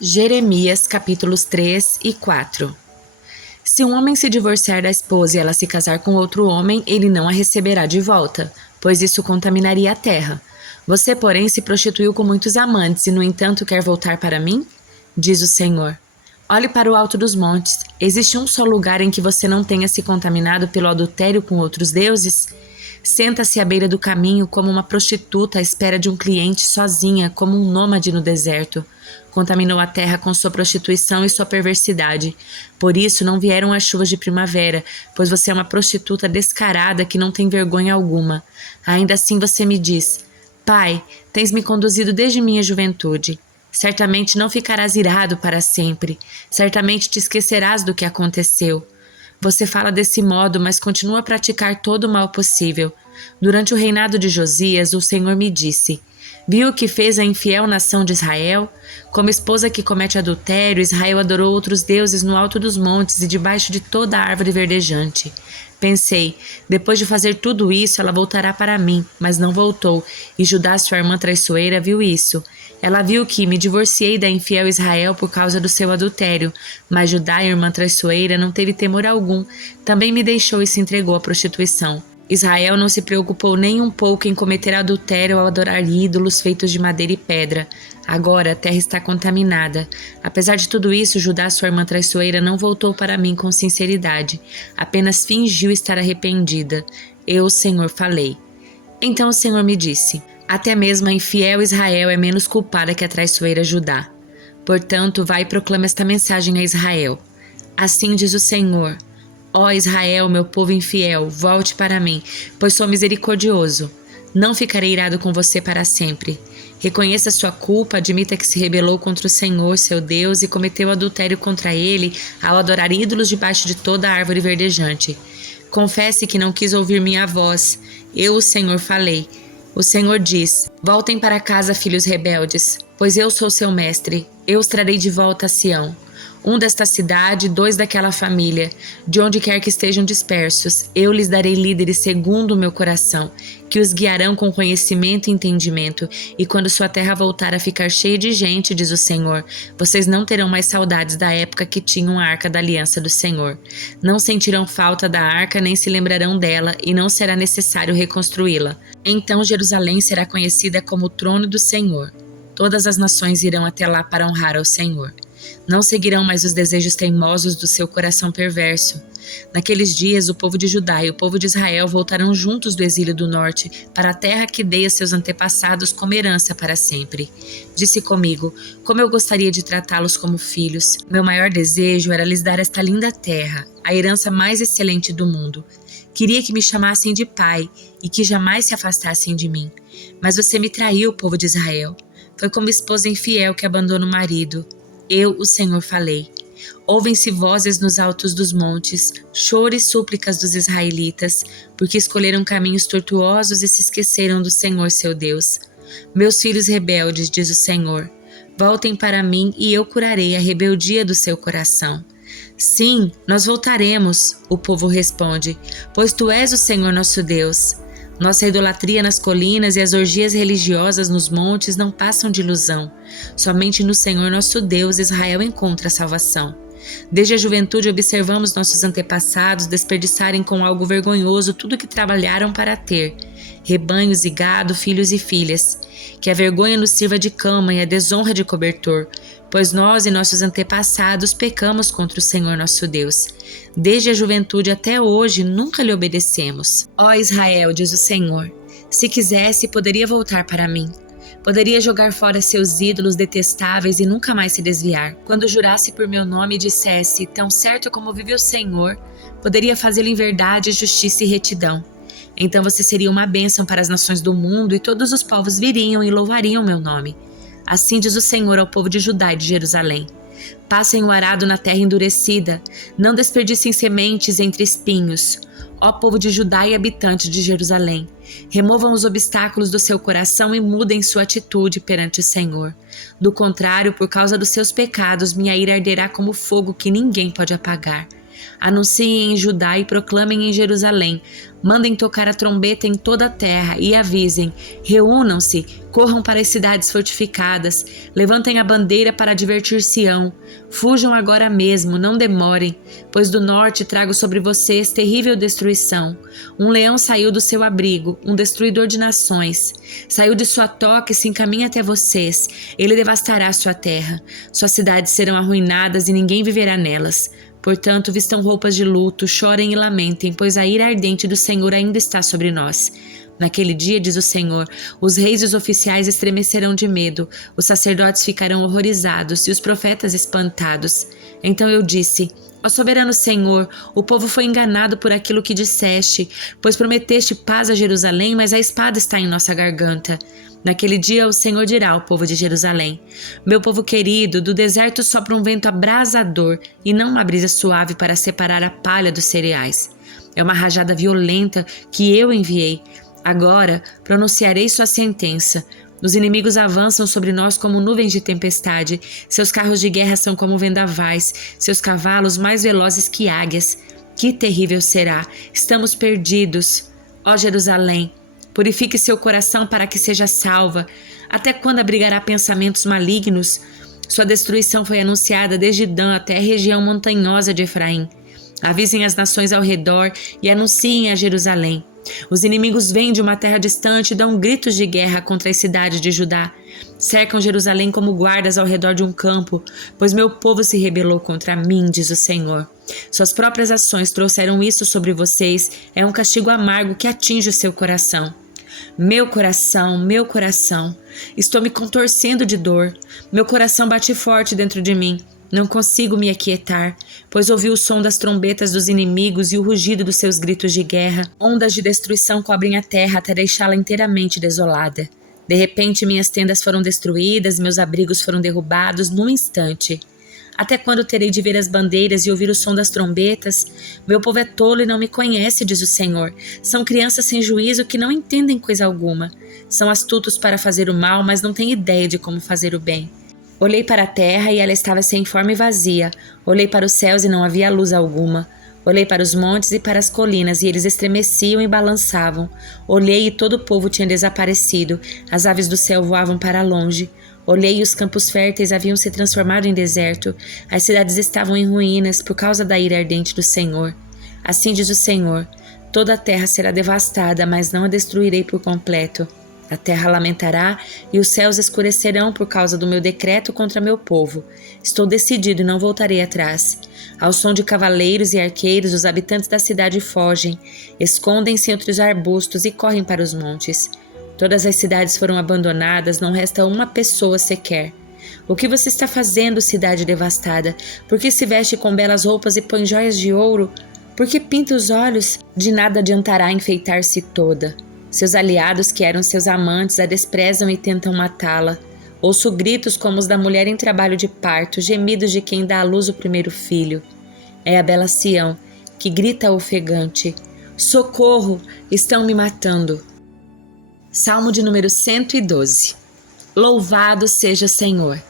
Jeremias capítulos 3 e 4. Se um homem se divorciar da esposa e ela se casar com outro homem, ele não a receberá de volta, pois isso contaminaria a terra. Você, porém, se prostituiu com muitos amantes e, no entanto, quer voltar para mim? Diz o Senhor. Olhe para o alto dos montes. Existe um só lugar em que você não tenha se contaminado pelo adultério com outros deuses? Senta-se à beira do caminho como uma prostituta à espera de um cliente, sozinha, como um nômade no deserto. Contaminou a terra com sua prostituição e sua perversidade. Por isso não vieram as chuvas de primavera, pois você é uma prostituta descarada que não tem vergonha alguma. Ainda assim você me diz: Pai, tens me conduzido desde minha juventude. Certamente não ficarás irado para sempre. Certamente te esquecerás do que aconteceu. Você fala desse modo, mas continua a praticar todo o mal possível. Durante o reinado de Josias, o Senhor me disse: Viu o que fez a infiel nação de Israel? Como esposa que comete adultério, Israel adorou outros deuses no alto dos montes e debaixo de toda a árvore verdejante. Pensei, depois de fazer tudo isso, ela voltará para mim, mas não voltou, e Judá, sua irmã traiçoeira, viu isso. Ela viu que me divorciei da infiel Israel por causa do seu adultério, mas Judá, a irmã traiçoeira, não teve temor algum, também me deixou e se entregou à prostituição. Israel não se preocupou nem um pouco em cometer adultério ou adorar ídolos feitos de madeira e pedra. Agora a terra está contaminada. Apesar de tudo isso, Judá, sua irmã traiçoeira, não voltou para mim com sinceridade. Apenas fingiu estar arrependida. Eu, o Senhor, falei. Então o Senhor me disse: Até mesmo a infiel Israel é menos culpada que a traiçoeira Judá. Portanto, vai e proclama esta mensagem a Israel. Assim diz o Senhor: Ó Israel, meu povo infiel, volte para mim, pois sou misericordioso. Não ficarei irado com você para sempre. Reconheça sua culpa, admita que se rebelou contra o Senhor, seu Deus, e cometeu adultério contra ele ao adorar ídolos debaixo de toda a árvore verdejante. Confesse que não quis ouvir minha voz. Eu, o Senhor, falei. O Senhor diz: Voltem para casa, filhos rebeldes, pois eu sou seu mestre. Eu os trarei de volta a Sião. Um desta cidade, 2 daquela família, de onde quer que estejam dispersos, eu lhes darei líderes segundo o meu coração, que os guiarão com conhecimento e entendimento, e quando sua terra voltar a ficar cheia de gente, diz o Senhor, vocês não terão mais saudades da época que tinham a arca da aliança do Senhor. Não sentirão falta da arca, nem se lembrarão dela, e não será necessário reconstruí-la. Então Jerusalém será conhecida como o trono do Senhor. Todas as nações irão até lá para honrar ao Senhor. Não seguirão mais os desejos teimosos do seu coração perverso. Naqueles dias, o povo de Judá e o povo de Israel voltarão juntos do exílio do norte para a terra que dei a seus antepassados como herança para sempre. Disse comigo: como eu gostaria de tratá-los como filhos. Meu maior desejo era lhes dar esta linda terra, a herança mais excelente do mundo. Queria que me chamassem de pai e que jamais se afastassem de mim. Mas você me traiu, povo de Israel. Foi como esposa infiel que abandona o marido. Eu, o Senhor, falei. Ouvem-se vozes nos altos dos montes, choro e súplicas dos israelitas, porque escolheram caminhos tortuosos e se esqueceram do Senhor, seu Deus. Meus filhos rebeldes, diz o Senhor, voltem para mim e eu curarei a rebeldia do seu coração. Sim, nós voltaremos, o povo responde, pois tu és o Senhor nosso Deus. Nossa idolatria nas colinas e as orgias religiosas nos montes não passam de ilusão. Somente no Senhor nosso Deus Israel encontra salvação. Desde a juventude observamos nossos antepassados desperdiçarem com algo vergonhoso tudo o que trabalharam para ter. Rebanhos e gado, filhos e filhas. Que a vergonha nos sirva de cama e a desonra de cobertor, pois nós e nossos antepassados pecamos contra o Senhor nosso Deus. Desde a juventude até hoje nunca lhe obedecemos. Ó Israel, diz o Senhor, se quisesse poderia voltar para mim. Poderia jogar fora seus ídolos detestáveis e nunca mais se desviar. Quando jurasse por meu nome e dissesse, tão certo como vive o Senhor, poderia fazê-lo em verdade, justiça e retidão. Então você seria uma bênção para as nações do mundo e todos os povos viriam e louvariam meu nome. Assim diz o Senhor ao povo de Judá e de Jerusalém. Passem o arado na terra endurecida, não desperdicem sementes entre espinhos. Ó povo de Judá e habitantes de Jerusalém, removam os obstáculos do seu coração e mudem sua atitude perante o Senhor. Do contrário, por causa dos seus pecados, minha ira arderá como fogo que ninguém pode apagar. Anunciem em Judá e proclamem em Jerusalém. Mandem tocar a trombeta em toda a terra e avisem. Reúnam-se, corram para as cidades fortificadas. Levantem a bandeira para advertir Sião. Fujam agora mesmo, não demorem, pois do norte trago sobre vocês terrível destruição. Um leão saiu do seu abrigo, um destruidor de nações. Saiu de sua toca e se encaminha até vocês. Ele devastará sua terra. Suas cidades serão arruinadas e ninguém viverá nelas. Portanto, vistam roupas de luto, chorem e lamentem, pois a ira ardente do Senhor ainda está sobre nós. Naquele dia, diz o Senhor, os reis e os oficiais estremecerão de medo, os sacerdotes ficarão horrorizados e os profetas espantados. Então eu disse: ó soberano Senhor, o povo foi enganado por aquilo que disseste, pois prometeste paz a Jerusalém, mas a espada está em nossa garganta. Naquele dia o Senhor dirá ao povo de Jerusalém: meu povo querido, do deserto sopra um vento abrasador e não uma brisa suave para separar a palha dos cereais. É uma rajada violenta que eu enviei. Agora pronunciarei sua sentença. Os inimigos avançam sobre nós como nuvens de tempestade. Seus carros de guerra são como vendavais, seus cavalos mais velozes que águias. Que terrível será! Estamos perdidos. Ó Jerusalém, purifique seu coração para que seja salva. Até quando abrigará pensamentos malignos? Sua destruição foi anunciada desde Dan até a região montanhosa de Efraim. Avisem as nações ao redor e anunciem a Jerusalém. Os inimigos vêm de uma terra distante e dão gritos de guerra contra as cidades de Judá. Cercam Jerusalém como guardas ao redor de um campo, pois meu povo se rebelou contra mim, diz o Senhor. Suas próprias ações trouxeram isso sobre vocês. É um castigo amargo que atinge o seu coração. Meu coração, estou me contorcendo de dor. Meu coração bate forte dentro de mim. Não consigo me aquietar, pois ouvi o som das trombetas dos inimigos e o rugido dos seus gritos de guerra. Ondas de destruição cobrem a terra até deixá-la inteiramente desolada. De repente minhas tendas foram destruídas, meus abrigos foram derrubados num instante. Até quando terei de ver as bandeiras e ouvir o som das trombetas? Meu povo é tolo e não me conhece, diz o Senhor. São crianças sem juízo que não entendem coisa alguma. São astutos para fazer o mal, mas não têm ideia de como fazer o bem. Olhei para a terra e ela estava sem forma e vazia. Olhei para os céus e não havia luz alguma. Olhei para os montes e para as colinas e eles estremeciam e balançavam. Olhei e todo o povo tinha desaparecido. As aves do céu voavam para longe. Olhei e os campos férteis haviam se transformado em deserto. As cidades estavam em ruínas por causa da ira ardente do Senhor. Assim diz o Senhor: toda a terra será devastada, mas não a destruirei por completo. A terra lamentará e os céus escurecerão por causa do meu decreto contra meu povo. Estou decidido e não voltarei atrás. Ao som de cavaleiros e arqueiros, os habitantes da cidade fogem, escondem-se entre os arbustos e correm para os montes. Todas as cidades foram abandonadas, não resta uma pessoa sequer. O que você está fazendo, cidade devastada? Por que se veste com belas roupas e põe joias de ouro? Por que pinta os olhos? De nada adiantará enfeitar-se toda. Seus aliados, que eram seus amantes, a desprezam e tentam matá-la. Ouço gritos como os da mulher em trabalho de parto, gemidos de quem dá à luz o primeiro filho. É a bela Sião, que grita ofegante: socorro, estão me matando. Salmo de número 112. Louvado seja o Senhor!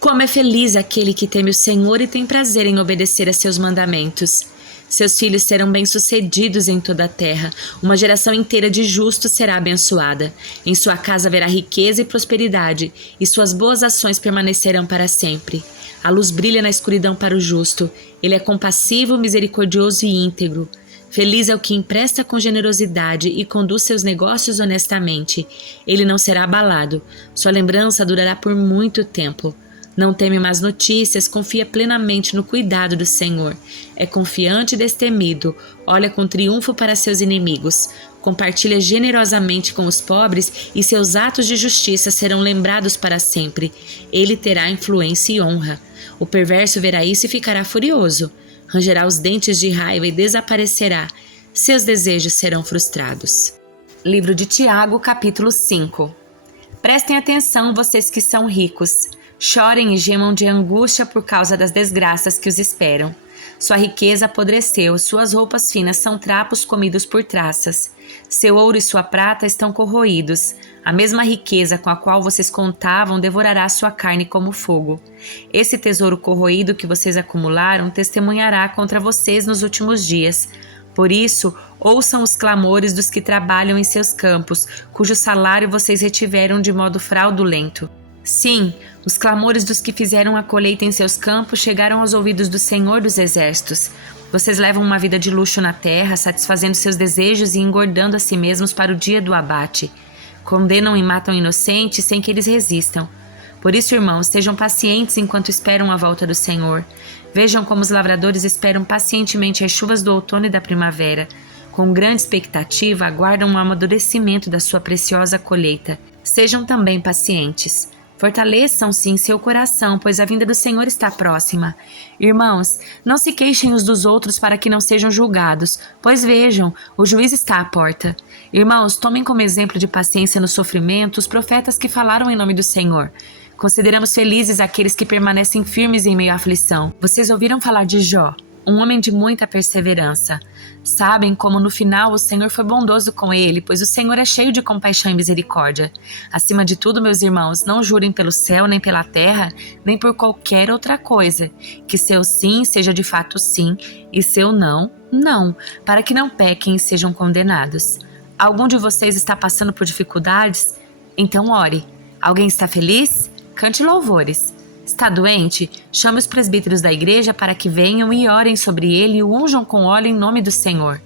Como é feliz aquele que teme o Senhor e tem prazer em obedecer a seus mandamentos. Seus filhos serão bem-sucedidos em toda a terra. Uma geração inteira de justos será abençoada. Em sua casa haverá riqueza e prosperidade, e suas boas ações permanecerão para sempre. A luz brilha na escuridão para o justo. Ele é compassivo, misericordioso e íntegro. Feliz é o que empresta com generosidade e conduz seus negócios honestamente. Ele não será abalado. Sua lembrança durará por muito tempo. Não teme más notícias, confia plenamente no cuidado do Senhor. É confiante e destemido, olha com triunfo para seus inimigos. Compartilha generosamente com os pobres e seus atos de justiça serão lembrados para sempre. Ele terá influência e honra. O perverso verá isso e ficará furioso. Rangerá os dentes de raiva e desaparecerá. Seus desejos serão frustrados. Livro de Tiago, capítulo 5. Prestem atenção, vocês que são ricos. Chorem e gemam de angústia por causa das desgraças que os esperam. Sua riqueza apodreceu, suas roupas finas são trapos comidos por traças. Seu ouro e sua prata estão corroídos. A mesma riqueza com a qual vocês contavam devorará sua carne como fogo. Esse tesouro corroído que vocês acumularam testemunhará contra vocês nos últimos dias. Por isso, ouçam os clamores dos que trabalham em seus campos, cujo salário vocês retiveram de modo fraudulento. Sim, os clamores dos que fizeram a colheita em seus campos chegaram aos ouvidos do Senhor dos Exércitos. Vocês levam uma vida de luxo na terra, satisfazendo seus desejos e engordando a si mesmos para o dia do abate. Condenam e matam inocentes sem que eles resistam. Por isso, irmãos, sejam pacientes enquanto esperam a volta do Senhor. Vejam como os lavradores esperam pacientemente as chuvas do outono e da primavera. Com grande expectativa, aguardam o amadurecimento da sua preciosa colheita. Sejam também pacientes. Fortaleçam-se em seu coração, pois a vinda do Senhor está próxima. Irmãos, não se queixem uns dos outros para que não sejam julgados, pois vejam, o juiz está à porta. Irmãos, tomem como exemplo de paciência no sofrimento os profetas que falaram em nome do Senhor. Consideramos felizes aqueles que permanecem firmes em meio à aflição. Vocês ouviram falar de Jó, um homem de muita perseverança. Sabem como no final o Senhor foi bondoso com ele, pois o Senhor é cheio de compaixão e misericórdia. Acima de tudo, meus irmãos, não jurem pelo céu, nem pela terra, nem por qualquer outra coisa. Que seu sim seja de fato sim, e seu não, não, para que não pequem e sejam condenados. Algum de vocês está passando por dificuldades? Então ore. Alguém está feliz? Cante louvores. Está doente? Chame os presbíteros da igreja para que venham e orem sobre ele e o unjam com óleo em nome do Senhor.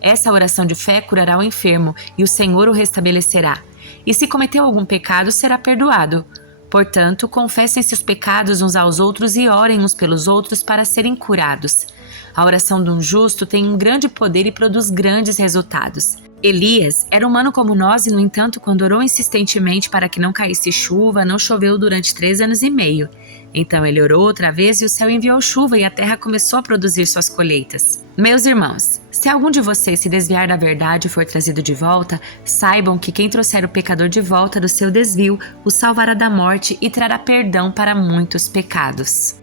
Essa oração de fé curará o enfermo e o Senhor o restabelecerá. E se cometeu algum pecado, será perdoado. Portanto, confessem seus pecados uns aos outros e orem uns pelos outros para serem curados. A oração de um justo tem um grande poder e produz grandes resultados. Elias era humano como nós e, no entanto, quando orou insistentemente para que não caísse chuva, não choveu durante 3 anos e meio. Então ele orou outra vez e o céu enviou chuva e a terra começou a produzir suas colheitas. Meus irmãos, se algum de vocês se desviar da verdade e for trazido de volta, saibam que quem trouxer o pecador de volta do seu desvio o salvará da morte e trará perdão para muitos pecados.